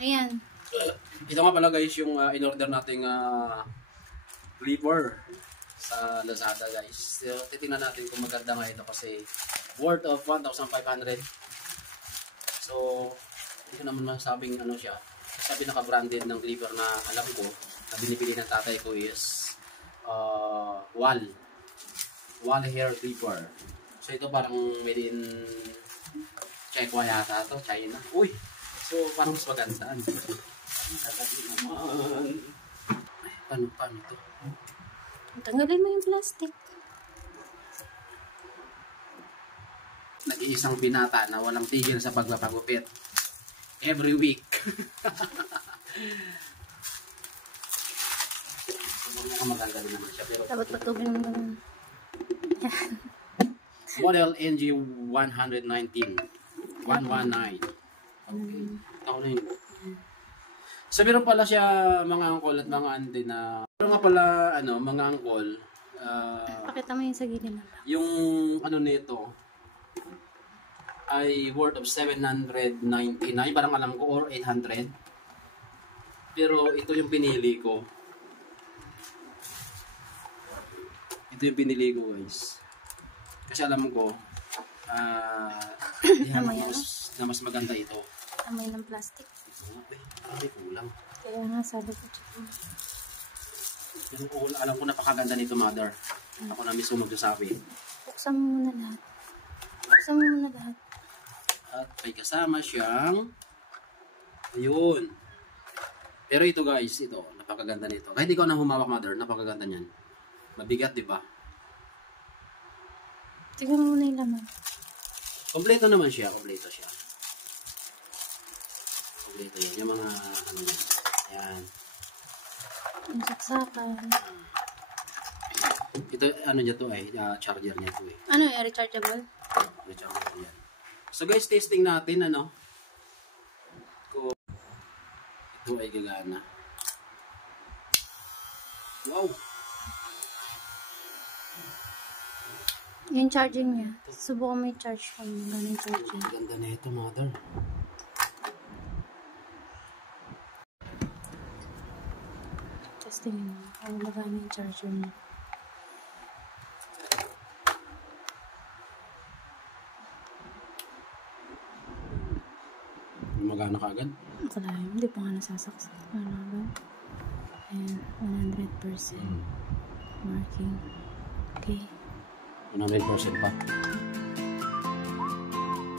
Ayan. Ito nga pala guys yung in-order nating clipper sa Lazada guys. So, titingnan natin kung maganda nga ito kasi worth of 1,500. So, hindi ko naman masabing ano siya. Sa pinaka-branded ng clipper na alam ko na binibili ng tatay ko is Wall hair clipper. So, ito parang made in Chekwa yata ito, China. Uy! So, parang mas maganda. Naman. Paano ito? Tanggalin mo yung plastic. Nag-iisang binata na walang tigil sa pagpapagupit. Every week. So, maganda din naman siya. Pero Dapat patubin mo naman. Model NG119. 119. Okay. Ako na yun. So, meron pala siya mga angkol at mga ante na meron nga pala, mga angkol. Pakita mo yung sa gilid na. Yung ano nito ay worth of 799, parang alam ko, or 800. Pero ito yung pinili ko. Ito yung pinili ko guys. Kasi alam ko, na mas maganda ito. Amoy ng plastic. Ay, kulang. Kaya nga, sabi ko siya. Pero alam ko napakaganda nito, mother. Ako na mismo magsasabi. Buksan mo muna lahat. Buksan mo muna lahat. At may kasama siyang ayun. Pero ito guys, ito, napakaganda nito. Kahit ikaw na humawak, mother, napakaganda niyan. Mabigat, di ba? Tignan mo muna yung laman. Kompleto naman siya, kompleto siya. Kompleto yan. Yung mga, ano yan. Yan. Yung saksakan. Ito, ano niya to charger niya to eh. Ano yung rechargeable? Rechargeable yan. So guys, testing natin, kung ito ay gagana. Wow! Yung charging niya. Subukan mo yung charge ko. Yung charging. Ganda na ito, mother. Testing mo. Kung magana yung charger niya. Magana ka agad? Wala yun. Hindi pa nga nasasaksak. Ano ba? Ayan. 100% marking. Okay. 100% pa.